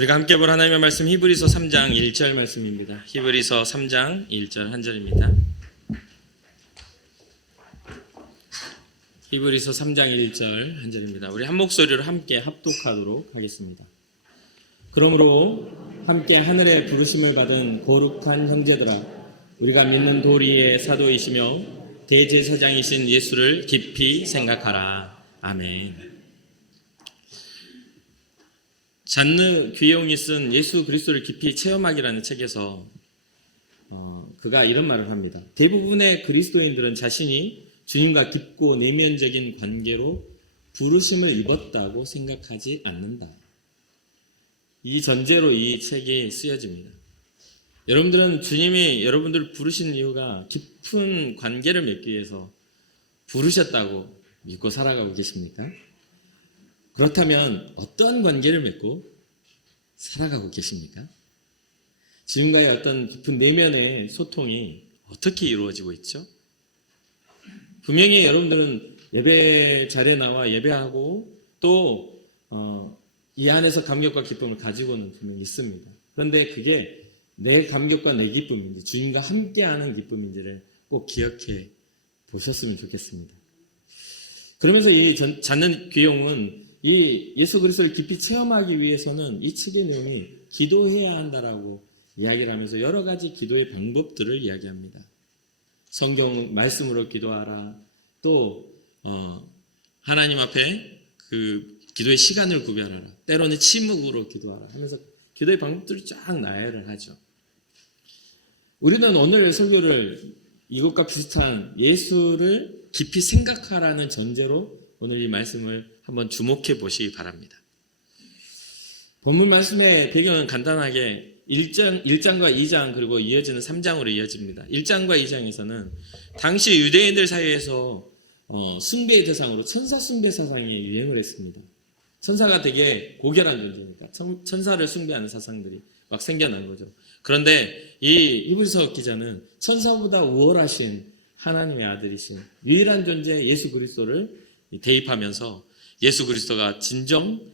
우리가 함께 볼 하나님의 말씀 히브리서 3장 1절 말씀입니다. 히브리서 3장 1절 한 절입니다. 히브리서 3장 1절 한 절입니다. 우리 한 목소리로 함께 합독하도록 하겠습니다. 그러므로 함께 하늘의 부르심을 받은 거룩한 형제들아, 우리가 믿는 도리의 사도이시며 대제사장이신 예수를 깊이 생각하라. 아멘. 잔느 귀용이 쓴 예수 그리스도를 깊이 체험하기라는 책에서 그가 이런 말을 합니다. 대부분의 그리스도인들은 자신이 주님과 깊고 내면적인 관계로 부르심을 입었다고 생각하지 않는다. 이 전제로 이 책이 쓰여집니다. 여러분들은 주님이 여러분들을 부르신 이유가 깊은 관계를 맺기 위해서 부르셨다고 믿고 살아가고 계십니까? 그렇다면 어떤 관계를 맺고 살아가고 계십니까? 주님과의 어떤 깊은 내면의 소통이 어떻게 이루어지고 있죠? 분명히 여러분들은 예배 자리에 나와 예배하고 또 이 안에서 감격과 기쁨을 가지고는 분명히 있습니다. 그런데 그게 내 감격과 내 기쁨인지 주님과 함께하는 기쁨인지를 꼭 기억해 보셨으면 좋겠습니다. 그러면서 이 잔는 귀용은 이 예수 그리스도를 깊이 체험하기 위해서는 이 책의 내용이 기도해야 한다라고 이야기를 하면서 여러 가지 기도의 방법들을 이야기합니다. 성경 말씀으로 기도하라. 또 하나님 앞에 그 기도의 시간을 구별하라. 때로는 침묵으로 기도하라 하면서 기도의 방법들을 쫙 나열을 하죠. 우리는 오늘 설교를 이것과 비슷한 예수를 깊이 생각하라는 전제로 오늘 이 말씀을 한번 주목해 보시기 바랍니다. 본문 말씀의 배경은 간단하게 1장과 2장 그리고 이어지는 3장으로 이어집니다. 1장과 2장에서는 당시 유대인들 사이에서 숭배의 대상으로 천사 숭배 사상이 유행을 했습니다. 천사가 되게 고결한 존재니까 천사를 숭배하는 사상들이 막 생겨난 거죠. 그런데 이 히브리서 기자는 천사보다 우월하신 하나님의 아들이신 유일한 존재 예수 그리스도를 대입하면서 예수 그리스도가 진정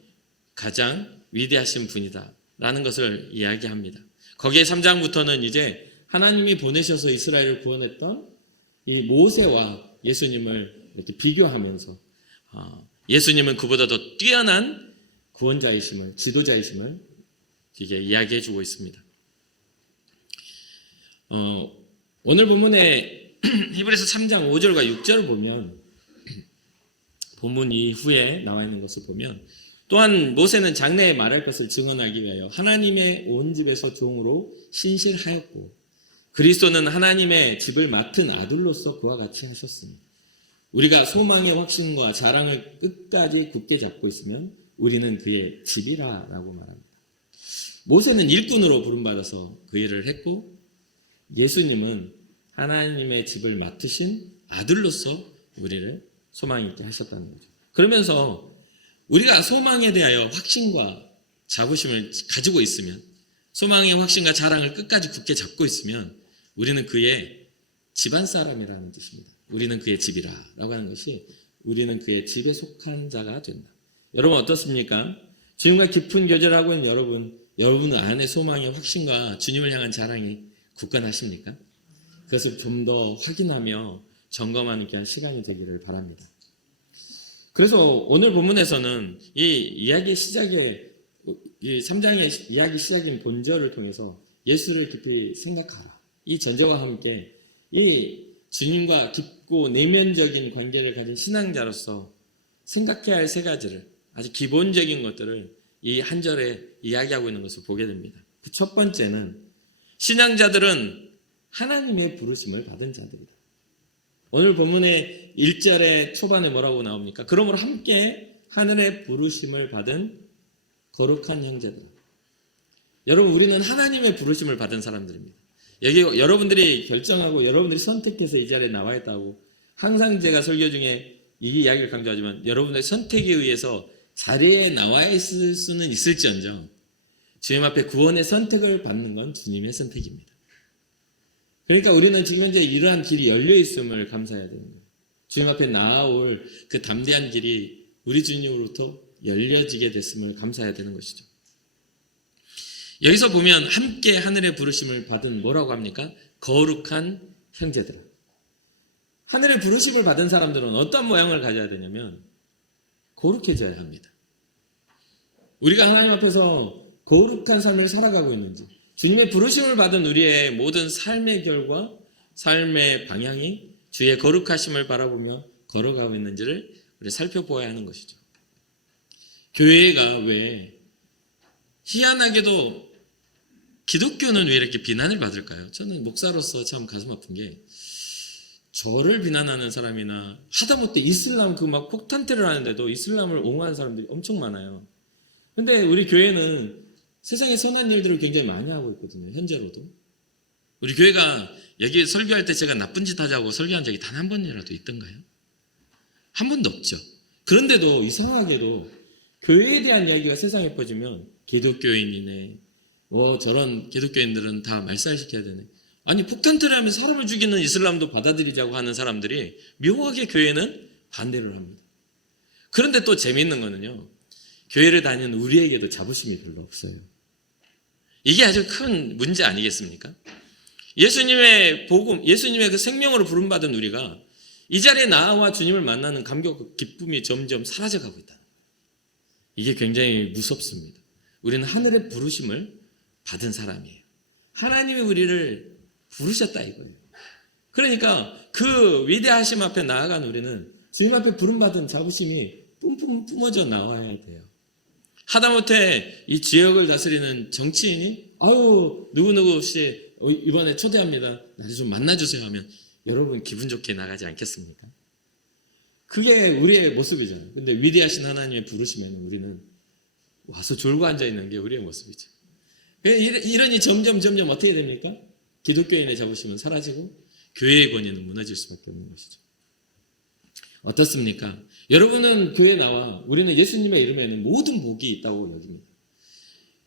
가장 위대하신 분이다 라는 것을 이야기합니다. 거기에 3장부터는 이제 하나님이 보내셔서 이스라엘을 구원했던 이 모세와 예수님을 이렇게 비교하면서 예수님은 그보다 더 뛰어난 구원자이심을, 지도자이심을 이게 이야기해 주고 있습니다. 오늘 본문에 히브리서 3장 5절과 6절을 보면 본문 이후에 나와 있는 것을 보면 또한 모세는 장래에 말할 것을 증언하기 위하여 하나님의 온 집에서 종으로 신실하였고 그리스도는 하나님의 집을 맡은 아들로서 그와 같이 하셨습니다. 우리가 소망의 확신과 자랑을 끝까지 굳게 잡고 있으면 우리는 그의 집이라 라고 말합니다. 모세는 일꾼으로 부름받아서 그 일을 했고 예수님은 하나님의 집을 맡으신 아들로서 우리를 소망 있게 하셨다는 거죠. 그러면서 우리가 소망에 대하여 확신과 자부심을 가지고 있으면 소망의 확신과 자랑을 끝까지 굳게 잡고 있으면 우리는 그의 집안 사람이라는 뜻입니다. 우리는 그의 집이라 라고 하는 것이 우리는 그의 집에 속한 자가 된다. 여러분 어떻습니까? 주님과 깊은 교제를 하고 있는 여러분 안에 소망의 확신과 주님을 향한 자랑이 굳건하십니까? 그것을 좀 더 확인하며 점검하는 시간이 되기를 바랍니다. 그래서 오늘 본문에서는 이 이야기의 시작에 이 3장의 이야기 시작인 본절을 통해서 예수를 깊이 생각하라. 이 전제와 함께 이 주님과 깊고 내면적인 관계를 가진 신앙자로서 생각해야 할 세 가지를 아주 기본적인 것들을 이 한 절에 이야기하고 있는 것을 보게 됩니다. 그 첫 번째는 신앙자들은 하나님의 부르심을 받은 자들이다. 오늘 본문의 1절의 초반에 뭐라고 나옵니까? 그러므로 함께 하늘의 부르심을 받은 거룩한 형제들. 여러분 우리는 하나님의 부르심을 받은 사람들입니다. 여기 여러분들이 결정하고 여러분들이 선택해서 이 자리에 나와 있다고 항상 제가 설교 중에 이 이야기를 강조하지만 여러분들의 선택에 의해서 자리에 나와 있을 수는 있을지언정 주님 앞에 구원의 선택을 받는 건 주님의 선택입니다. 그러니까 우리는 지금 현재 이러한 길이 열려 있음을 감사해야 됩니다. 주님 앞에 나아올 그 담대한 길이 우리 주님으로부터 열려지게 됐음을 감사해야 되는 것이죠. 여기서 보면 함께 하늘의 부르심을 받은 뭐라고 합니까? 거룩한 형제들아. 하늘의 부르심을 받은 사람들은 어떤 모양을 가져야 되냐면 거룩해져야 합니다. 우리가 하나님 앞에서 거룩한 삶을 살아가고 있는지, 주님의 부르심을 받은 우리의 모든 삶의 결과, 삶의 방향이 주의 거룩하심을 바라보며 걸어가고 있는지를 우리 살펴보아야 하는 것이죠. 교회가 왜 희한하게도 기독교는 왜 이렇게 비난을 받을까요? 저는 목사로서 참 가슴 아픈 게, 저를 비난하는 사람이나 하다못해 이슬람 그 막 폭탄테러를 하는데도 이슬람을 옹호하는 사람들이 엄청 많아요. 근데 우리 교회는 세상의 선한 일들을 굉장히 많이 하고 있거든요. 현재로도. 우리 교회가 여기 설교할 때 제가 나쁜 짓 하자고 설교한 적이 단 한 번이라도 있던가요? 한 번도 없죠. 그런데도 이상하게도 교회에 대한 이야기가 세상에 퍼지면 기독교인이네, 저런 기독교인들은 다 말살시켜야 되네. 아니, 폭탄테러 하면서 사람을 죽이는 이슬람도 받아들이자고 하는 사람들이 묘하게 교회는 반대를 합니다. 그런데 또 재미있는 거는요, 교회를 다니는 우리에게도 자부심이 별로 없어요. 이게 아주 큰 문제 아니겠습니까? 예수님의 복음, 예수님의 그 생명으로 부름받은 우리가 이 자리에 나와 주님을 만나는 감격, 기쁨이 점점 사라져가고 있다. 이게 굉장히 무섭습니다. 우리는 하늘의 부르심을 받은 사람이에요. 하나님이 우리를 부르셨다 이거예요. 그러니까 그 위대하심 앞에 나아간 우리는 주님 앞에 부름받은 자부심이 뿜뿜 뿜어져 나와야 돼요. 하다못해 이 지역을 다스리는 정치인이 누구누구 씨 이번에 초대합니다, 나를 좀 만나주세요 하면 여러분 기분 좋게 나가지 않겠습니까? 그게 우리의 모습이잖아요. 근데 위대하신 하나님의 부르시면 우리는 와서 졸고 앉아있는 게 우리의 모습이죠. 이러니 점점 어떻게 됩니까? 기독교인의 자부심은 사라지고 교회의 권위는 무너질 수밖에 없는 것이죠. 어떻습니까? 여러분은 교회에 나와 우리는 예수님의 이름에는 모든 복이 있다고 여깁니다.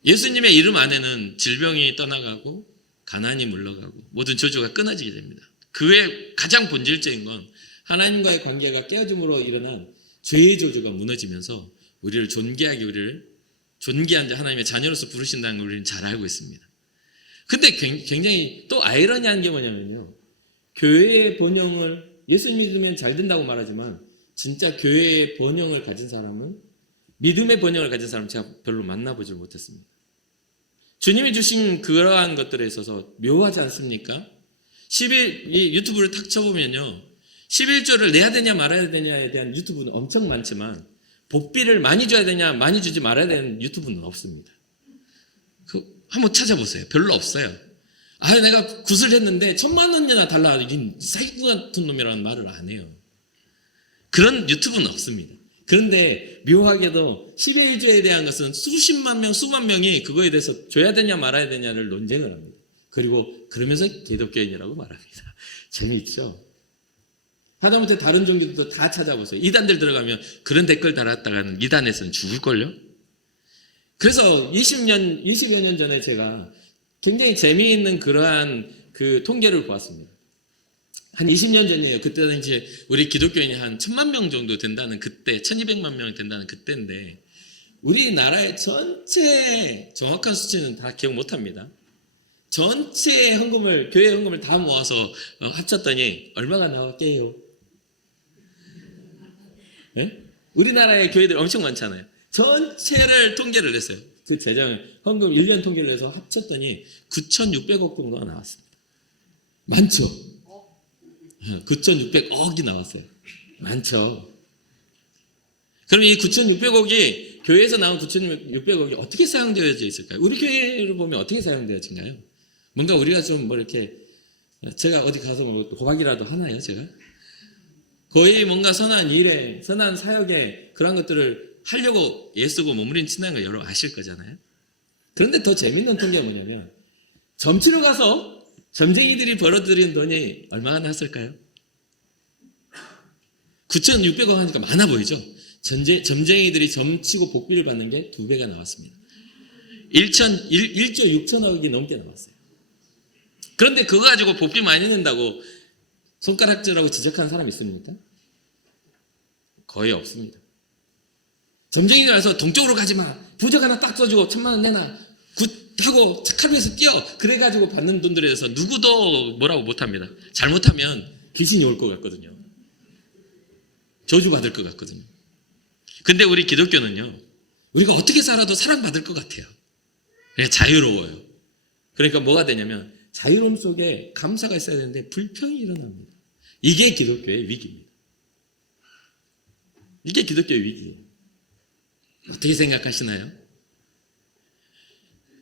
예수님의 이름 안에는 질병이 떠나가고 가난이 물러가고 모든 저주가 끊어지게 됩니다. 그의 가장 본질적인 건 하나님과의 관계가 깨어짐으로 일어난 죄의 저주가 무너지면서 우리를 존귀한 자 하나님의 자녀로서 부르신다는 걸 우리는 잘 알고 있습니다. 근데 굉장히 또 아이러니한 게 뭐냐면요, 교회의 번영을 예수 믿으면 잘 된다고 말하지만 진짜 교회의 번영을 가진 사람은, 믿음의 번영을 가진 사람은 제가 별로 만나보질 못했습니다. 주님이 주신 그러한 것들에 있어서 묘하지 않습니까? 이 유튜브를 탁 쳐보면요, 11조를 내야 되냐 말아야 되냐에 대한 유튜브는 엄청 많지만 복비를 많이 줘야 되냐 많이 주지 말아야 되는 유튜브는 없습니다. 한번 찾아보세요. 별로 없어요. 내가 굿을 했는데 1,000만 원이나 달라, 이 사기꾼 같은 놈이라는 말을 안 해요. 그런 유튜브는 없습니다. 그런데 묘하게도 11조에 대한 것은 수십만 명, 수만 명이 그거에 대해서 줘야 되냐 말아야 되냐를 논쟁을 합니다. 그리고 그러면서 기독교인이라고 말합니다. 재미있죠? 하다못해 다른 종교들도 다 찾아보세요. 이단들 들어가면 그런 댓글 달았다가는 이단에서는 죽을걸요? 그래서 20여 년 전에 제가 굉장히 재미있는 그러한 그 통계를 보았습니다. 한 20년 전이에요. 그때는 이제 우리 기독교인이 한 1,000만 명 정도 된다는 그때, 1,200만 명이 된다는 그때인데, 우리나라의 전체 정확한 수치는 다 기억 못합니다. 전체 헌금을, 교회 헌금을 다 모아서 합쳤더니 얼마가 나왔게요? 네? 우리나라의 교회들 엄청 많잖아요. 전체를 통계를 냈어요. 그 헌금 1년 통계를 해서 합쳤더니 9,600억 정도가 나왔습니다. 많죠? 9,600억이 나왔어요. 많죠? 그럼 이 9,600억이, 교회에서 나온 9,600억이 어떻게 사용되어져 있을까요? 우리 교회를 보면 어떻게 사용되어진가요? 뭔가 우리가 좀 이렇게, 제가 어디 가서 호박이라도 하나요, 제가? 거의 뭔가 선한 일에, 선한 사역에 그런 것들을 하려고 애쓰고 몸부림친다는 걸 여러분 아실 거잖아요. 그런데 더 재밌는 통계가 뭐냐면, 점치러 가서 점쟁이들이 벌어들인 돈이 얼마나 났을까요? 9,600억 하니까 많아 보이죠? 점쟁이들이 점치고 복비를 받는 게 2배가 나왔습니다. 1조 6천억이 넘게 나왔어요. 그런데 그거 가지고 복비 많이 낸다고 손가락질하고 지적하는 사람이 있습니까? 거의 없습니다. 점쟁이들 와서 동쪽으로 가지 마, 부적 하나 딱 써주고 1,000만 원 내놔, 굿하고 하루에서 뛰어 그래가지고 받는 돈들에 대해서 누구도 뭐라고 못합니다. 잘못하면 귀신이 올 것 같거든요. 저주받을 것 같거든요. 근데 우리 기독교는요, 우리가 어떻게 살아도 사랑받을 것 같아요. 그냥 자유로워요. 그러니까 뭐가 되냐면 자유로움 속에 감사가 있어야 되는데 불평이 일어납니다. 이게 기독교의 위기입니다. 이게 기독교의 위기예요. 어떻게 생각하시나요?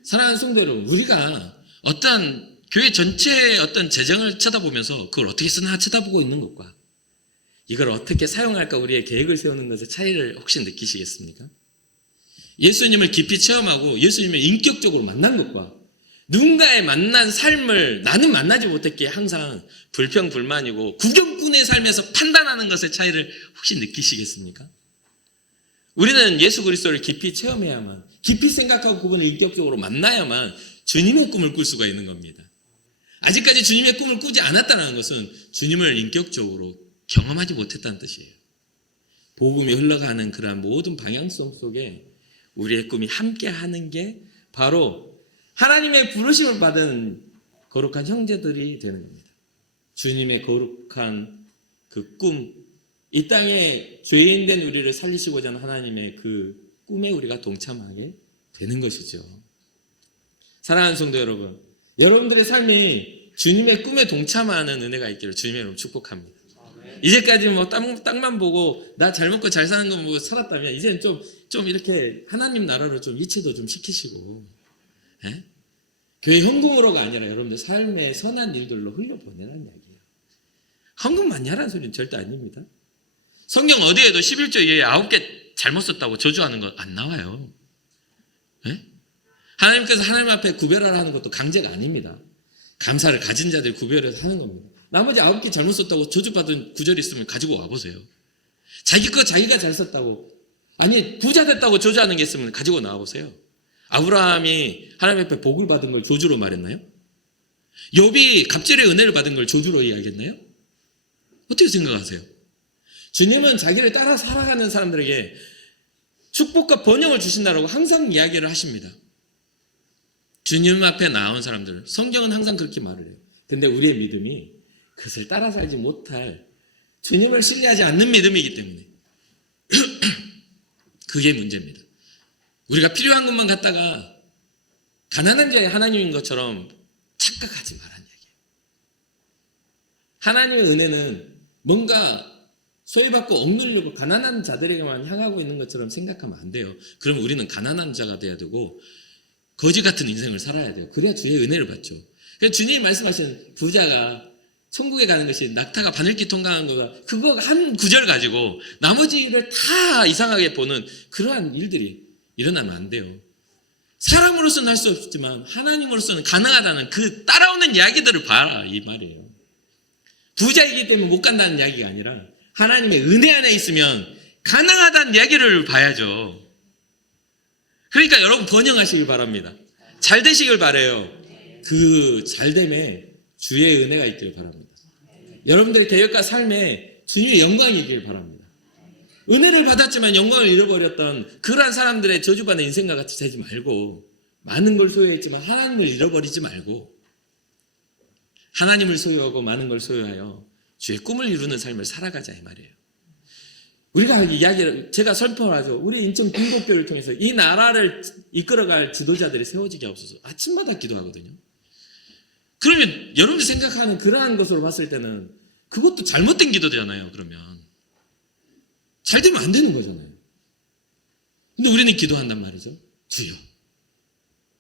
사랑하는 성도 여러분, 우리가 어떤 교회 전체의 어떤 재정을 쳐다보면서 그걸 어떻게 쓰나 쳐다보고 있는 것과 이걸 어떻게 사용할까 우리의 계획을 세우는 것의 차이를 혹시 느끼시겠습니까? 예수님을 깊이 체험하고 예수님을 인격적으로 만난 것과 누군가의 만난 삶을 나는 만나지 못했기에 항상 불평불만이고 구경꾼의 삶에서 판단하는 것의 차이를 혹시 느끼시겠습니까? 우리는 예수 그리스도를 깊이 체험해야만, 깊이 생각하고 그분을 인격적으로 만나야만 주님의 꿈을 꿀 수가 있는 겁니다. 아직까지 주님의 꿈을 꾸지 않았다는 것은 주님을 인격적으로 경험하지 못했다는 뜻이에요. 복음이 흘러가는 그러한 모든 방향성 속에 우리의 꿈이 함께하는 게 바로 하나님의 부르심을 받은 거룩한 형제들이 되는 겁니다. 주님의 거룩한 그 꿈, 이 땅에 죄인된 우리를 살리시고자 하는 하나님의 그 꿈에 우리가 동참하게 되는 것이죠. 사랑하는 성도 여러분, 여러분들의 삶이 주님의 꿈에 동참하는 은혜가 있기를 주님의 이름으로 축복합니다. 이제까지 뭐 땅만 보고 나 잘 먹고 잘 사는 거 보고 살았다면 이제는 좀 이렇게 하나님 나라로 좀 이치도 좀 시키시고, 에? 교회 헌금으로가 아니라 여러분들 삶의 선한 일들로 흘려보내라는 이야기예요. 헌금 많이 하라는 소리는 절대 아닙니다. 성경 어디에도 11조 이외에 9개 잘못 썼다고 저주하는 거 안 나와요. 에? 하나님께서 하나님 앞에 구별하라 하는 것도 강제가 아닙니다. 감사를 가진 자들이 구별해서 하는 겁니다. 나머지 9개 잘못 썼다고 저주받은 구절이 있으면 가지고 와보세요. 자기 거 자기가 잘 썼다고, 아니 부자 됐다고 저주하는 게 있으면 가지고 나와보세요. 아브라함이 하나님 앞에 복을 받은 걸 저주로 말했나요? 욥이 갑절의 은혜를 받은 걸 저주로 이야기했나요? 어떻게 생각하세요? 주님은 자기를 따라 살아가는 사람들에게 축복과 번영을 주신다라고 항상 이야기를 하십니다. 주님 앞에 나온 사람들, 성경은 항상 그렇게 말을 해요. 근데 우리의 믿음이 그것을 따라 살지 못할 주님을 신뢰하지 않는 믿음이기 때문에 그게 문제입니다. 우리가 필요한 것만 갖다가 가난한 자의 하나님인 것처럼 착각하지 말라는 얘기예요. 하나님의 은혜는 뭔가 소외받고 억눌리고 가난한 자들에게만 향하고 있는 것처럼 생각하면 안 돼요. 그럼 우리는 가난한 자가 돼야 되고 거지 같은 인생을 살아야 돼요. 그래야 주의 은혜를 받죠. 그래서 주님이 말씀하신 부자가 천국에 가는 것이 낙타가 바늘길 통과하는 거가 그거 한 구절 가지고 나머지를 다 이상하게 보는 그러한 일들이 일어나면 안 돼요. 사람으로서는 할 수 없지만 하나님으로서는 가능하다는 그 따라오는 이야기들을 봐라 이 말이에요. 부자이기 때문에 못 간다는 이야기가 아니라 하나님의 은혜 안에 있으면 가능하다는 이야기를 봐야죠. 그러니까 여러분 번영하시길 바랍니다. 잘 되시길 바라요. 그 잘됨에 주의 은혜가 있기를 바랍니다. 여러분들의 개혁과 삶에 주님의 영광이 있기를 바랍니다. 은혜를 받았지만 영광을 잃어버렸던 그러한 사람들의 저주받은 인생과 같이 되지 말고 많은 걸 소유했지만 하나님을 잃어버리지 말고 하나님을 소유하고 많은 걸 소유하여 주의 꿈을 이루는 삶을 살아가자 이 말이에요. 우리가 이야기를 제가 선포하죠. 우리 인천 bingo교를 통해서 이 나라를 이끌어갈 지도자들이 세워지게 없어서 아침마다 기도하거든요. 그러면 여러분들이 생각하는 그러한 것으로 봤을 때는 그것도 잘못된 기도잖아요. 그러면 잘 되면 안 되는 거잖아요. 근데 우리는 기도한단 말이죠. 주여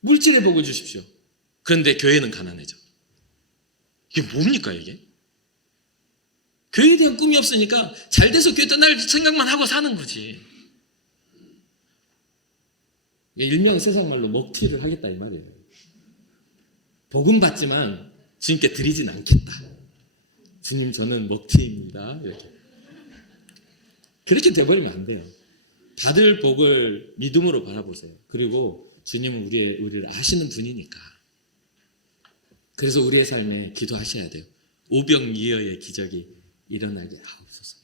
물질의 복을 주십시오. 그런데 교회는 가난해져. 이게 뭡니까 이게? 교회에 대한 꿈이 없으니까 잘 돼서 교회 떠날 생각만 하고 사는 거지. 일명 세상 말로 먹튀를 하겠다 이 말이에요. 복음 받지만 주님께 드리진 않겠다. 주님 저는 먹튀입니다. 이렇게. 그렇게 돼버리면 안 돼요. 받을 복을 믿음으로 바라보세요. 그리고 주님은 우리를 아시는 분이니까. 그래서 우리의 삶에 기도하셔야 돼요. 오병이어의 기적이 일어나게 하옵소서.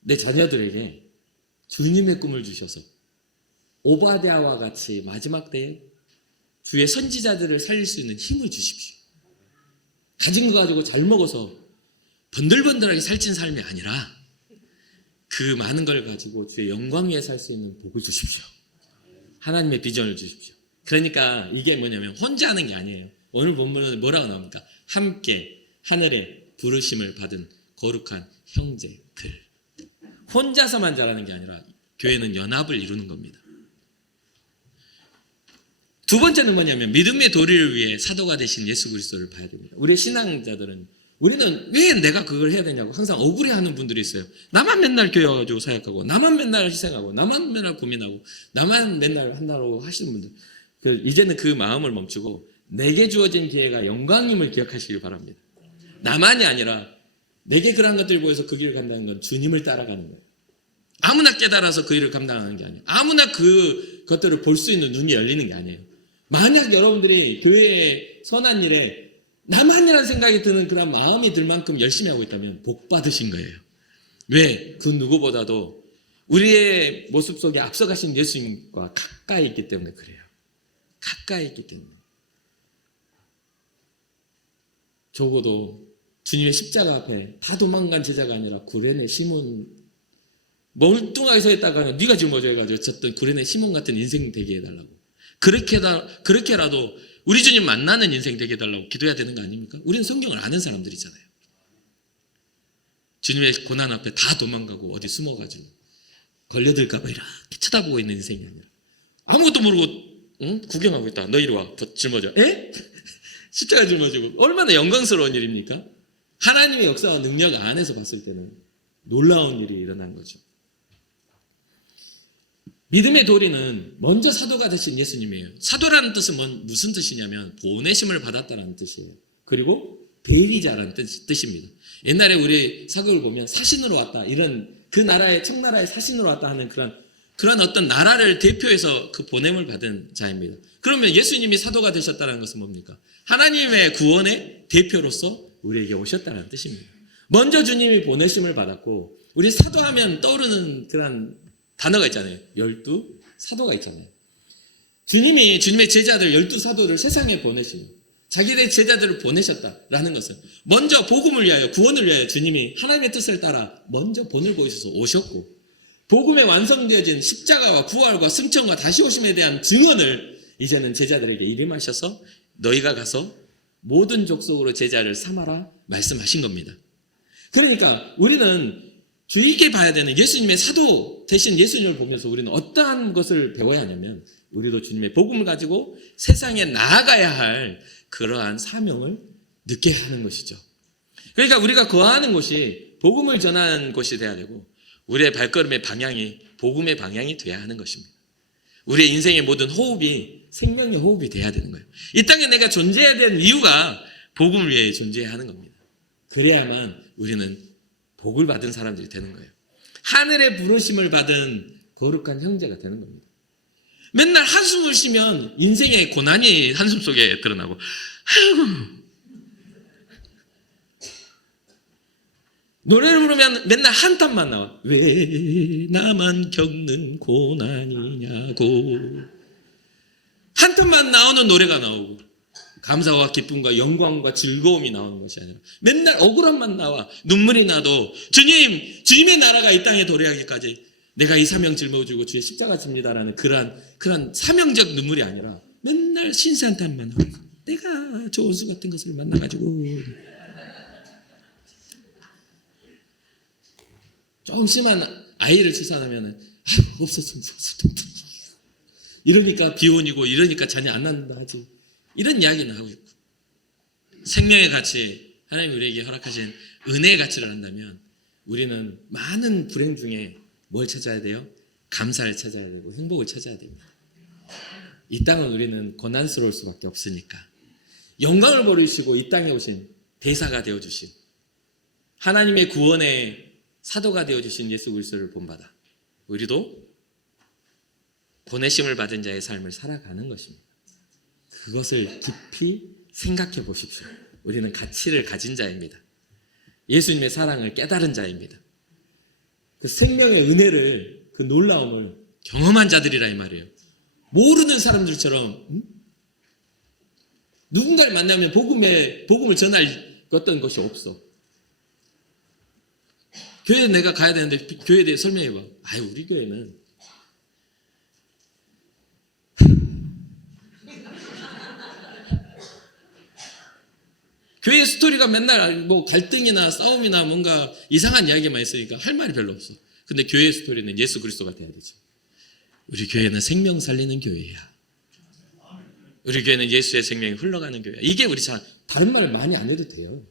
내 자녀들에게 주님의 꿈을 주셔서 오바댜와 같이 마지막 때에 주의 선지자들을 살릴 수 있는 힘을 주십시오. 가진 거 가지고 잘 먹어서 번들번들하게 살찐 삶이 아니라 그 많은 걸 가지고 주의 영광 위에 살 수 있는 복을 주십시오. 하나님의 비전을 주십시오. 그러니까 이게 뭐냐면 혼자 하는 게 아니에요. 오늘 본문은 뭐라고 나옵니까? 함께 하늘의 부르심을 받은 거룩한 형제들. 혼자서만 자라는 게 아니라 교회는 연합을 이루는 겁니다. 두 번째는 뭐냐면 믿음의 도리를 위해 사도가 되신 예수 그리스도를 봐야 됩니다. 우리 신앙자들은 우리는 왜 내가 그걸 해야 되냐고 항상 억울해하는 분들이 있어요. 나만 맨날 교회 와가지고 사역하고 나만 맨날 희생하고 나만 맨날 고민하고 나만 맨날 한다고 하시는 분들, 이제는 그 마음을 멈추고 내게 주어진 기회가 영광임을 기억하시길 바랍니다. 나만이 아니라 내게 그런 것들 보여서 그 길을 간다는 건 주님을 따라가는 거예요. 아무나 깨달아서 그 일을 감당하는 게 아니에요. 아무나 그 것들을 볼 수 있는 눈이 열리는 게 아니에요. 만약 여러분들이 교회의 선한 일에 나만이라는 생각이 드는 그런 마음이 들 만큼 열심히 하고 있다면 복 받으신 거예요. 왜? 그 누구보다도 우리의 모습 속에 앞서가신 예수님과 가까이 있기 때문에 그래요. 가까이 있기 때문에. 적어도 주님의 십자가 앞에 다 도망간 제자가 아니라 구레네 시몬, 멀뚱하게 서 있다가 네가 짊어져가지고 졌던 구레네 시몬 같은 인생 되게 해달라고. 그렇게라도 우리 주님 만나는 인생 되게 해달라고 기도해야 되는 거 아닙니까? 우리는 성경을 아는 사람들이잖아요. 주님의 고난 앞에 다 도망가고 어디 숨어가지고 걸려들까봐 이렇게 쳐다보고 있는 인생이 아니라 아무것도 모르고 구경하고 있다. 너 이리 와. 짊어져. 에? 십자가 짊어지고 얼마나 영광스러운 일입니까? 하나님의 역사와 능력 안에서 봤을 때는 놀라운 일이 일어난 거죠. 믿음의 도리는 먼저 사도가 되신 예수님이에요. 사도라는 뜻은 무슨 뜻이냐면 보내심을 받았다는 뜻이에요. 그리고 대리자라는 뜻입니다. 옛날에 우리 사극을 보면 사신으로 왔다, 이런 그 나라의 청나라의 사신으로 왔다 하는 그런 어떤 나라를 대표해서 그 보냄을 받은 자입니다. 그러면 예수님이 사도가 되셨다는 것은 뭡니까? 하나님의 구원의 대표로서 우리에게 오셨다는 뜻입니다. 먼저 주님이 보내심을 받았고, 우리 사도하면 떠오르는 그런 단어가 있잖아요. 12 사도가 있잖아요. 주님이 주님의 제자들 12사도를 세상에 보내시고 자기의 제자들을 보내셨다라는 것은 먼저 복음을 위하여, 구원을 위하여 주님이 하나님의 뜻을 따라 먼저 본을 보이셔서 오셨고, 복음에 완성되어진 십자가와 부활과 승천과 다시 오심에 대한 증언을 이제는 제자들에게 이름하셔서 너희가 가서 모든 족속으로 제자를 삼아라 말씀하신 겁니다. 그러니까 우리는 주의 깊게 봐야 되는 예수님의 사도 대신 예수님을 보면서 우리는 어떠한 것을 배워야 하냐면, 우리도 주님의 복음을 가지고 세상에 나아가야 할 그러한 사명을 느껴야 하는 것이죠. 그러니까 우리가 거하는 곳이 복음을 전하는 곳이 돼야 되고, 우리의 발걸음의 방향이 복음의 방향이 돼야 하는 것입니다. 우리의 인생의 모든 호흡이 생명의 호흡이 돼야 되는 거예요. 이 땅에 내가 존재해야 되는 이유가 복음을 위해 존재해야 하는 겁니다. 그래야만 우리는 복을 받은 사람들이 되는 거예요. 하늘의 부르심을 받은 거룩한 형제가 되는 겁니다. 맨날 한숨을 쉬면 인생의 고난이 한숨 속에 드러나고, 아이고, 노래를 부르면 맨날 한탄만 나와. 왜 나만 겪는 고난이냐고. 한탄만 나오는 노래가 나오고, 감사와 기쁨과 영광과 즐거움이 나오는 것이 아니라 맨날 억울함만 나와. 눈물이 나도 주님의 나라가 이 땅에 도래하기까지 내가 이 사명 짊어지고 주의 십자가 집니다라는 그런 사명적 눈물이 아니라 맨날 신세한탄만 하고, 내가 조은수 같은 것을 만나가지고 조금 심한 아이를 출산하면 없었으면 좋겠다, 이러니까 비혼이고 이러니까 자녀 안 낳는다 하지, 이런 이야기는 하고 있고, 생명의 가치, 하나님이 우리에게 허락하신 은혜의 가치를 한다면 우리는 많은 불행 중에 뭘 찾아야 돼요? 감사를 찾아야 되고 행복을 찾아야 됩니다. 이 땅은 우리는 고난스러울 수밖에 없으니까 영광을 버리시고 이 땅에 오신 대사가 되어주신, 하나님의 구원의 사도가 되어주신 예수 그리스도를 본받아 우리도 보내심을 받은 자의 삶을 살아가는 것입니다. 그것을 깊이 생각해 보십시오. 우리는 가치를 가진 자입니다. 예수님의 사랑을 깨달은 자입니다. 그 생명의 은혜를, 그 놀라움을 경험한 자들이라 이 말이에요. 모르는 사람들처럼 누군가를 만나면 복음을 전할 어떤 것이 없어. 교회에 내가 가야 되는데 교회에 대해 설명해봐. 우리 교회는 교회 스토리가 맨날 뭐 갈등이나 싸움이나 뭔가 이상한 이야기만 있으니까 할 말이 별로 없어. 근데 교회 스토리는 예수 그리스도가 돼야 되지. 우리 교회는 생명 살리는 교회야. 우리 교회는 예수의 생명이 흘러가는 교회야. 이게 우리 다른 말 많이 안 해도 돼요.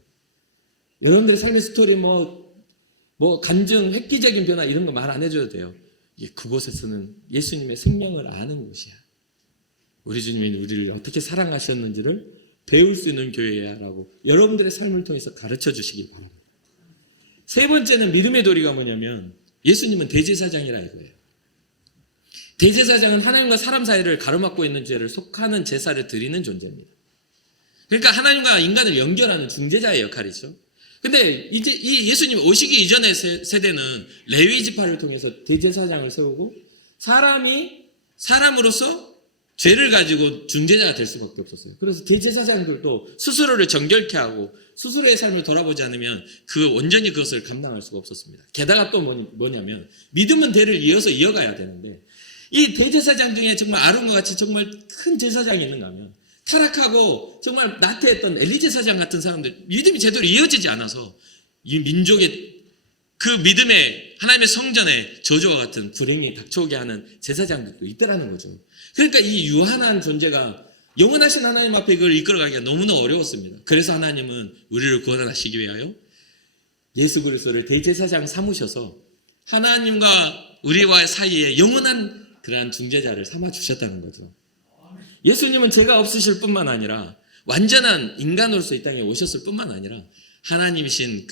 여러분들의 삶의 스토리 뭐 간증, 획기적인 변화 이런 거 말 안 해줘도 돼요. 그곳에서는 예수님의 생명을 아는 곳이야. 우리 주님이 우리를 어떻게 사랑하셨는지를 배울 수 있는 교회야 라고 여러분들의 삶을 통해서 가르쳐 주시기 바랍니다. 세 번째는 믿음의 도리가 뭐냐면 예수님은 대제사장이라 이거예요. 대제사장은 하나님과 사람 사이를 가로막고 있는 죄를 속하는 제사를 드리는 존재입니다. 그러니까 하나님과 인간을 연결하는 중재자의 역할이죠. 근데 이제 이 예수님 오시기 이전의 세대는 레위 지파를 통해서 대제사장을 세우고 사람으로서 죄를 가지고 중재자가 될 수밖에 없었어요. 그래서 대제사장들도 스스로를 정결케 하고 스스로의 삶을 돌아보지 않으면 온전히 그것을 감당할 수가 없었습니다. 게다가 또 뭐냐면 믿음은 대를 이어서 이어가야 되는데 이 대제사장 중에 정말 아론과 같이 정말 큰 제사장이 있는가 하면 타락하고 정말 나태했던 엘리제사장 같은 사람들 믿음이 제대로 이어지지 않아서 이 민족의 그 믿음의 하나님의 성전에 저주와 같은 불행이 닥쳐오게 하는 제사장들도 있더라는 거죠. 그러니까 이 유한한 존재가 영원하신 하나님 앞에 그걸 이끌어가기가 너무나 어려웠습니다. 그래서 하나님은 우리를 구원하시기 위하여 예수 그리스도를 대제사장 삼으셔서 하나님과 우리와 사이에 영원한 그러한 중재자를 삼아 주셨다는 거죠. 예수님은 죄가 없으실 뿐만 아니라 완전한 인간으로서 이 땅에 오셨을 뿐만 아니라 하나님이신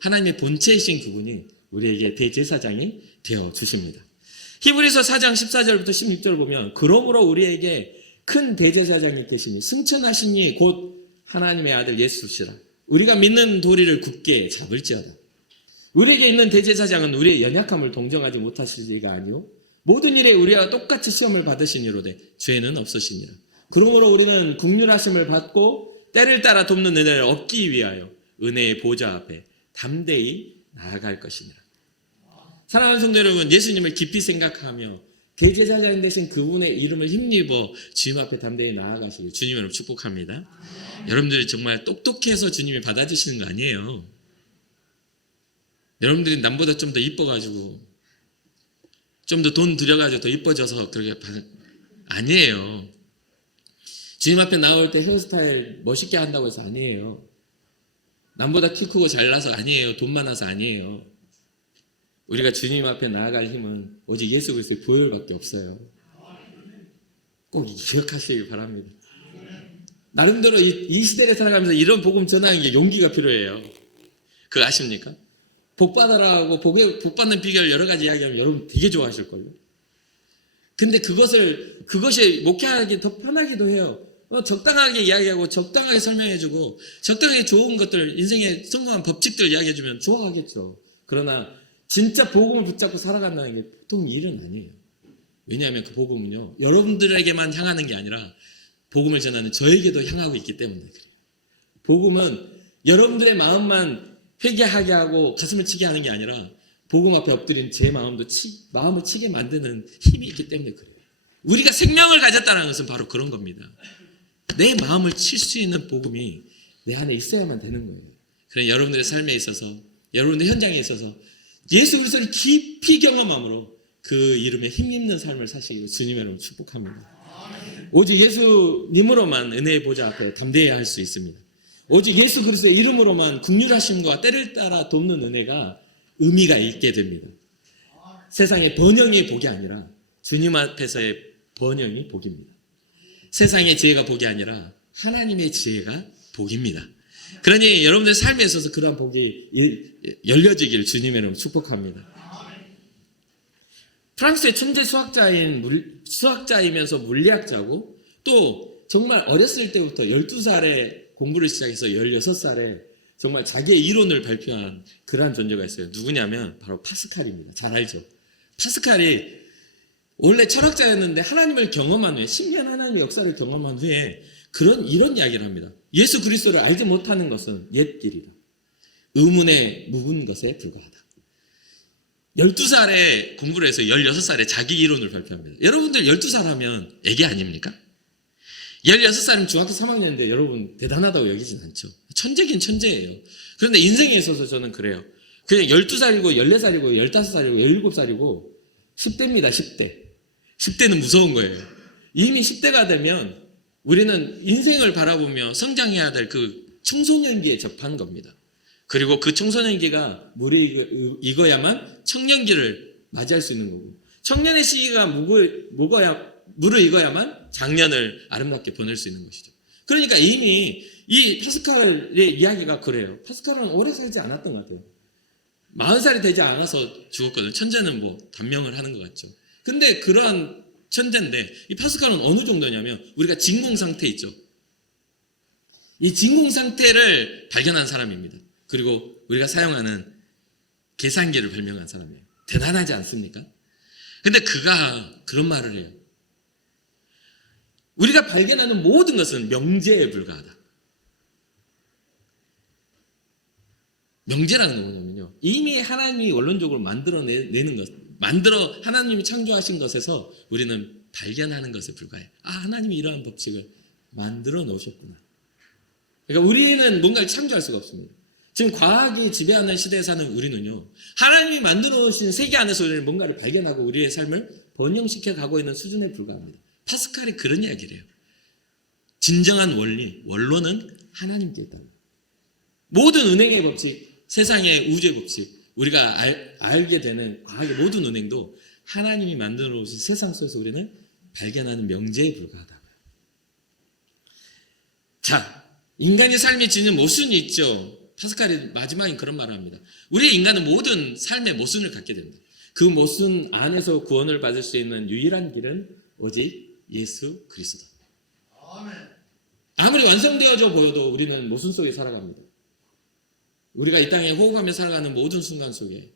하나님의 본체이신 그분이 우리에게 대제사장이 되어 주십니다. 히브리서 4장 14절부터 16절 보면 그러므로 우리에게 큰 대제사장이 계시니 승천하시니 곧 하나님의 아들 예수시라. 우리가 믿는 도리를 굳게 잡을지어다. 우리에게 있는 대제사장은 우리의 연약함을 동정하지 못하시리가 아니요 모든 일에 우리와 똑같이 시험을 받으시니로되 죄는 없으시니라. 그러므로 우리는 긍휼하심을 받고 때를 따라 돕는 은혜를 얻기 위하여 은혜의 보좌 앞에 담대히 나아갈 것이니라. 사랑하는 성도 여러분, 예수님을 깊이 생각하며 대제사장 대신 그분의 이름을 힘입어 주님 앞에 담대히 나아가시길 주님 여러분 축복합니다. 여러분들이 정말 똑똑해서 주님이 받아주시는 거 아니에요. 여러분들이 남보다 좀 더 이뻐가지고 좀 더 돈 들여가지고 더 이뻐져서 그렇게 아니에요. 주님 앞에 나올 때 헤어스타일 멋있게 한다고 해서 아니에요. 남보다 키 크고 잘나서 아니에요. 돈 많아서 아니에요. 우리가 주님 앞에 나아갈 힘은 오직 예수 그리스도의 보혈밖에 없어요. 꼭 기억하시기 바랍니다. 나름대로 이 시대를 살아가면서 이런 복음 전하는 게 용기가 필요해요. 그거 아십니까? 복 받으라고 복 받는 비결 여러 가지 이야기하면 여러분 되게 좋아하실걸요. 근데 그것이 목회하기 더 편하기도 해요. 적당하게 이야기하고 적당하게 설명해주고 적당하게 좋은 것들 인생의 성공한 법칙들 이야기해주면 좋아하겠죠. 그러나 진짜 복음을 붙잡고 살아간다는 게 보통 일은 아니에요. 왜냐하면 그 복음은요 여러분들에게만 향하는 게 아니라 복음을 전하는 저에게도 향하고 있기 때문에 그래요. 복음은 여러분들의 마음만 회개하게 하고 가슴을 치게 하는 게 아니라 복음 앞에 엎드린 제 마음을 치게 만드는 힘이 있기 때문에 그래요. 우리가 생명을 가졌다는 것은 바로 그런 겁니다. 내 마음을 칠 수 있는 복음이 내 안에 있어야만 되는 거예요. 그래서 여러분들의 삶에 있어서 여러분들 현장에 있어서 예수 그리스도를 깊이 경험함으로 그 이름에 힘입는 삶을 사시기를 주님 여러분 축복합니다. 오직 예수님으로만 은혜의 보좌 앞에 담대해야 할 수 있습니다. 오직 예수 그리스도의 이름으로만 긍휼하심과 때를 따라 돕는 은혜가 의미가 있게 됩니다. 세상의 번영이 복이 아니라 주님 앞에서의 번영이 복입니다. 세상의 지혜가 복이 아니라 하나님의 지혜가 복입니다. 그러니 여러분들 삶에 있어서 그러한 복이 열려지기를 주님의 이름으로 축복합니다. 프랑스의 천재 수학자이면서 물리학자고 또 정말 어렸을 때부터 12살에 공부를 시작해서 16살에 정말 자기의 이론을 발표한 그러한 존재가 있어요. 누구냐면 바로 파스칼입니다. 잘 알죠? 파스칼이 원래 철학자였는데 하나님을 경험한 후에 10년 하나님의 역사를 경험한 후에 이런 이야기를 합니다. 예수 그리스도를 알지 못하는 것은 옛길이다. 의문에 묵은 것에 불과하다. 12살에 공부를 해서 16살에 자기 이론을 발표합니다. 여러분들 12살 하면 애기 아닙니까? 16살이면 중학교 3학년인데 여러분 대단하다고 여기진 않죠. 천재긴 천재예요. 그런데 인생에 있어서 저는 그래요. 그냥 12살이고 14살이고 15살이고 17살이고 10대입니다. 10대. 10대는 무서운 거예요. 이미 10대가 되면 우리는 인생을 바라보며 성장해야 될 그 청소년기에 접한 겁니다. 그리고 그 청소년기가 물에 익어야만 청년기를 맞이할 수 있는 거고, 청년의 시기가 물을 익어야만 장년을 아름답게 보낼 수 있는 것이죠. 그러니까 이미 이 파스칼의 이야기가 그래요. 파스칼은 오래 살지 않았던 것 같아요. 40살이 되지 않아서 죽었거든요. 천재는 뭐 단명을 하는 것 같죠. 근데 그러한 천재인데 이 파스칼은 어느 정도냐면 우리가 진공 상태 있죠. 이 진공 상태를 발견한 사람입니다. 그리고 우리가 사용하는 계산기를 발명한 사람이에요. 대단하지 않습니까? 근데 그가 그런 말을 해요. 우리가 발견하는 모든 것은 명제에 불과하다. 명제라는 건 뭐냐면요, 이미 하나님이 원론적으로 만들어내는 것, 하나님이 창조하신 것에서 우리는 발견하는 것에 불과해. 하나님이 이러한 법칙을 만들어 놓으셨구나. 그러니까 우리는 뭔가를 창조할 수가 없습니다. 지금 과학이 지배하는 시대에 사는 우리는요, 하나님이 만들어 놓으신 세계 안에서 우리는 뭔가를 발견하고 우리의 삶을 번영시켜 가고 있는 수준에 불과합니다. 파스칼이 그런 이야기를 해요. 진정한 원론은 하나님께 있다. 모든 은행의 법칙, 세상의 우주의 법칙, 우리가 알게 되는 과학의 모든 은행도 하나님이 만들어 놓으신 세상 속에서 우리는 발견하는 명제에 불과하다. 자, 인간의 삶이 지닌 모순이 있죠. 파스칼이 마지막에 그런 말을 합니다. 우리 인간은 모든 삶의 모순을 갖게 됩니다. 그 모순 안에서 구원을 받을 수 있는 유일한 길은 오직 예수 그리스도. 아무리 완성되어져 보여도 우리는 모순 속에 살아갑니다. 우리가 이 땅에 호흡하며 살아가는 모든 순간 속에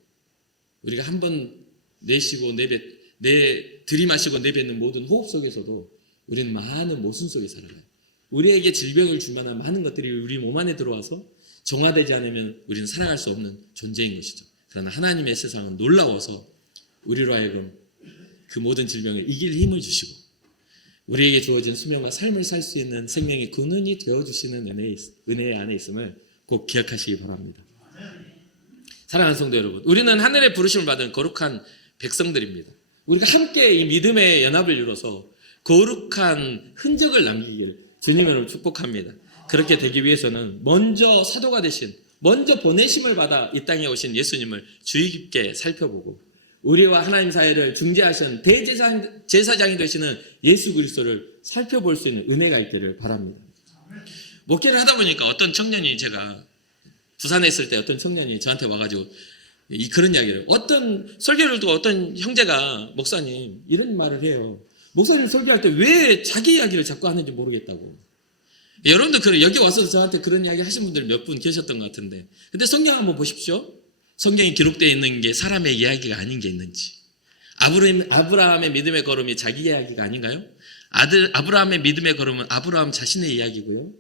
우리가 한번 내쉬고 들이마시고 내뱉는 모든 호흡 속에서도 우리는 많은 모순 속에 살아가요. 우리에게 질병을 줄 만한 많은 것들이 우리 몸 안에 들어와서 정화되지 않으면 우리는 살아갈 수 없는 존재인 것이죠. 그러나 하나님의 세상은 놀라워서 우리로 하여금 그 모든 질병을 이길 힘을 주시고 우리에게 주어진 수명과 삶을 살 수 있는 생명의 근원이 되어주시는 은혜 안에 있음을 꼭 기억하시기 바랍니다. 사랑하는 성도 여러분, 우리는 하늘의 부르심을 받은 거룩한 백성들입니다. 우리가 함께 이 믿음의 연합을 이루어서 거룩한 흔적을 남기길 주님으로 축복합니다. 그렇게 되기 위해서는 먼저 사도가 되신, 먼저 보내심을 받아 이 땅에 오신 예수님을 주의 깊게 살펴보고 우리와 하나님 사이를 중재하신 대제사장이 되시는 예수 그리스도를 살펴볼 수 있는 은혜가 있기를 바랍니다. 목회를 하다 보니까 어떤 청년이, 제가 부산에 있을 때 어떤 청년이 저한테 와가지고 그런 이야기를, 어떤 설교를 두고 어떤 형제가, 목사님 이런 말을 해요. 목사님 설교할 때 왜 자기 이야기를 자꾸 하는지 모르겠다고. 여러분들 여기 와서 저한테 그런 이야기 하신 분들 몇 분 계셨던 것 같은데, 근데 성경 한번 보십시오. 성경에 기록되어 있는 게 사람의 이야기가 아닌 게 있는지. 아브라함의 믿음의 걸음이 자기 이야기가 아닌가요? 아브라함의 믿음의 걸음은 아브라함 자신의 이야기고요.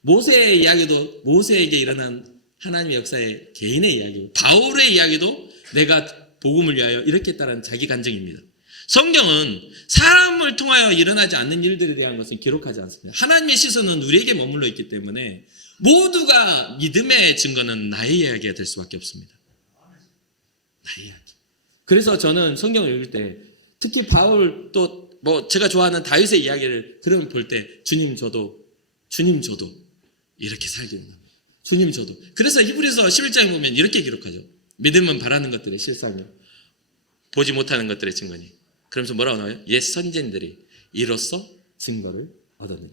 모세의 이야기도 모세에게 일어난 하나님의 역사의 개인의 이야기고, 바울의 이야기도 내가 복음을 위하여 이렇게 했다는 자기 간증입니다. 성경은 사람을 통하여 일어나지 않는 일들에 대한 것은 기록하지 않습니다. 하나님의 시선은 우리에게 머물러 있기 때문에 모두가 믿음의 증거는 나의 이야기가 될 수밖에 없습니다. 나의 이야기. 그래서 저는 성경을 읽을 때 특히 바울, 또 제가 좋아하는 다윗의 이야기를 볼 때 주님 저도 이렇게 살기를 합니다. 주님 저도. 그래서 히브리서 11장에 보면 이렇게 기록하죠. 믿음은 바라는 것들의 실상이요 보지 못하는 것들의 증거니. 그러면서 뭐라고 나와요? 옛 선진들이 이로써 증거를 얻었느냐.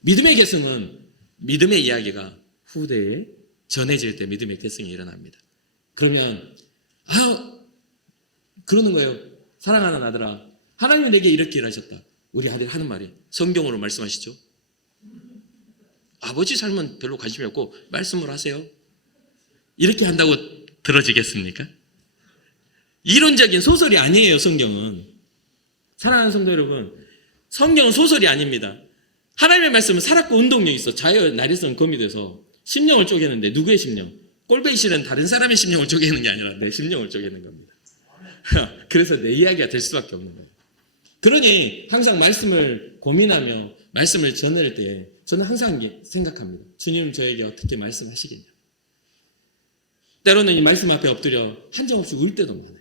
믿음의 계승은, 믿음의 이야기가 후대에 전해질 때 믿음의 계승이 일어납니다. 그러면 그러는 거예요. 사랑하는 아들아, 하나님이 내게 이렇게 일하셨다. 우리 아들 하는 말이 성경으로 말씀하시죠. 아버지 삶은 별로 관심이 없고 말씀을 하세요. 이렇게 한다고 들어지겠습니까? 이론적인 소설이 아니에요. 성경은 사랑하는 성도 여러분, 성경은 소설이 아닙니다. 하나님의 말씀은 살았고 운동력이 있어. 자유, 나리성 검이 돼서 심령을 쪼개는데 누구의 심령? 꼴배기 싫은 다른 사람의 심령을 쪼개는 게 아니라 내 심령을 쪼개는 겁니다. 그래서 내 이야기가 될 수밖에 없는 거예요. 그러니 항상 말씀을 고민하며 말씀을 전할 때 저는 항상 생각합니다. 주님 저에게 어떻게 말씀하시겠냐. 때로는 이 말씀 앞에 엎드려 한정없이 울 때도 많아요.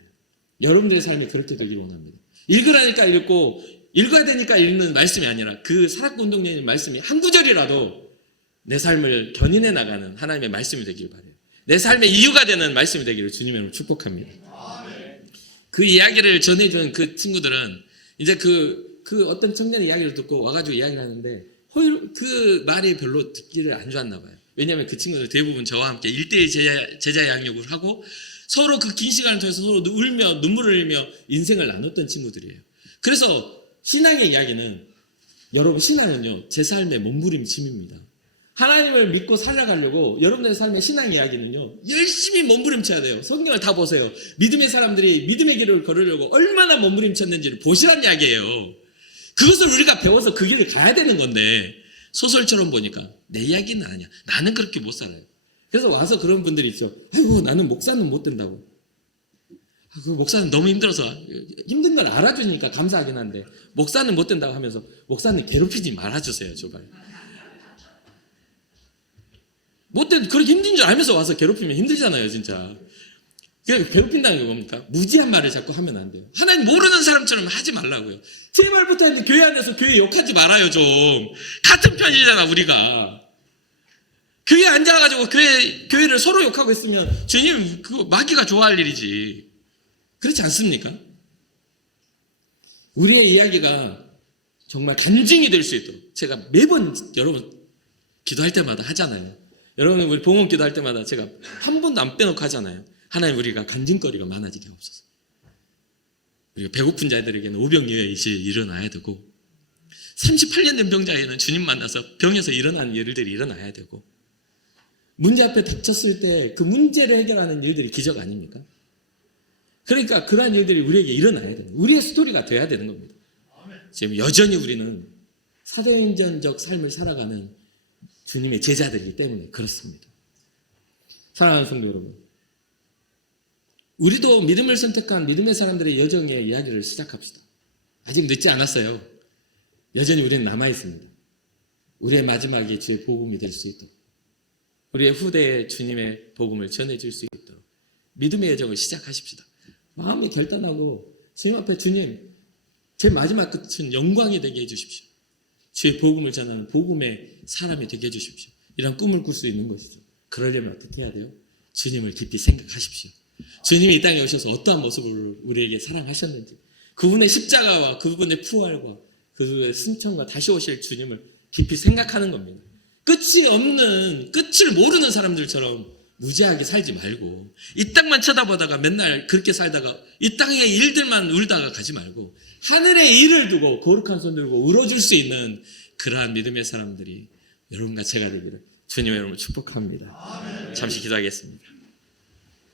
여러분들의 삶이 그렇게 되길 원합니다. 읽으라니까 읽고 읽어야 되니까 읽는 말씀이 아니라 그 살았고 운동력인 말씀이 한 구절이라도 내 삶을 견인해 나가는 하나님의 말씀이 되길 바라요. 내 삶의 이유가 되는 말씀이 되기를 주님의 이름으로 축복합니다. 그 이야기를 전해준 그 친구들은 이제 그 어떤 청년의 이야기를 듣고 와가지고 이야기를 하는데 그 말이 별로 듣기를 안 좋았나 봐요. 왜냐하면 그 친구들 대부분 저와 함께 1대1 제자 양육을 하고 서로 그 긴 시간을 통해서 서로 울며 눈물을 흘리며 인생을 나눴던 친구들이에요. 그래서 신앙의 이야기는 여러분 신앙은요 제 삶의 몸부림침입니다. 하나님을 믿고 살아가려고 여러분들의 삶의 신앙 이야기는요 열심히 몸부림쳐야 돼요. 성경을 다 보세요. 믿음의 사람들이 믿음의 길을 걸으려고 얼마나 몸부림쳤는지를 보시란 이야기예요. 그것을 우리가 배워서 그 길을 가야 되는 건데 소설처럼 보니까 내 이야기는 아니야. 나는 그렇게 못 살아요. 그래서 와서 그런 분들이 있죠. 아이고 나는 목사는 못 된다고. 그 목사는 너무 힘들어서 힘든 걸 알아주니까 감사하긴 한데 목사는 못 된다고 하면서 목사님 괴롭히지 말아주세요 제발. 못된 그렇게 힘든 줄 알면서 와서 괴롭히면 힘들잖아요 진짜. 괴롭힌다는 게 뭡니까? 무지한 말을 자꾸 하면 안 돼요. 하나님 모르는 사람처럼 하지 말라고요. 제발 부탁인데 교회 안에서 교회 욕하지 말아요 좀. 같은 편이잖아 우리가. 교회에 앉아가지고 교회를 서로 욕하고 있으면 주님 그거 마귀가 좋아할 일이지. 그렇지 않습니까? 우리의 이야기가 정말 간증이 될 수 있도록 제가 매번 여러분 기도할 때마다 하잖아요. 여러분 우리 봉헌 기도할 때마다 제가 한 번도 안 빼놓고 하잖아요. 하나님 우리가 간증거리가 많아지게 하옵소서. 우리가 배고픈 자들에게는 오병이어의 일이 일어나야 되고 38년 된 병자에는 주님 만나서 병에서 일어나는 일들이 일어나야 되고 문제 앞에 닥쳤을 때 그 문제를 해결하는 일들이 기적 아닙니까? 그러니까 그러한 일들이 우리에게 일어나야 되는 우리의 스토리가 돼야 되는 겁니다. 지금 여전히 우리는 사도행전적 삶을 살아가는 주님의 제자들이기 때문에 그렇습니다. 사랑하는 성도 여러분, 우리도 믿음을 선택한 믿음의 사람들의 여정의 이야기를 시작합시다. 아직 늦지 않았어요. 여전히 우리는 남아있습니다. 우리의 마지막이 주의 복음이 될 수 있도록 우리의 후대에 주님의 복음을 전해줄 수 있도록 믿음의 여정을 시작하십시다. 마음이 결단하고 주님 앞에 주님 제 마지막 끝은 영광이 되게 해주십시오. 주의 복음을 전하는 복음의 사람이 되게 해주십시오. 이런 꿈을 꿀 수 있는 것이죠. 그러려면 어떻게 해야 돼요? 주님을 깊이 생각하십시오. 주님이 이 땅에 오셔서 어떠한 모습을 우리에게 사랑하셨는지 그분의 십자가와 그분의 부활과 그분의 승천과 다시 오실 주님을 깊이 생각하는 겁니다. 끝이 없는 끝을 모르는 사람들처럼 무지하게 살지 말고 이 땅만 쳐다보다가 맨날 그렇게 살다가 이 땅의 일들만 울다가 가지 말고 하늘의 일을 두고 거룩한 손 들고 울어줄 수 있는 그러한 믿음의 사람들이 여러분과 제가 되기를 주님의 이름으로 축복합니다. 잠시 기도하겠습니다.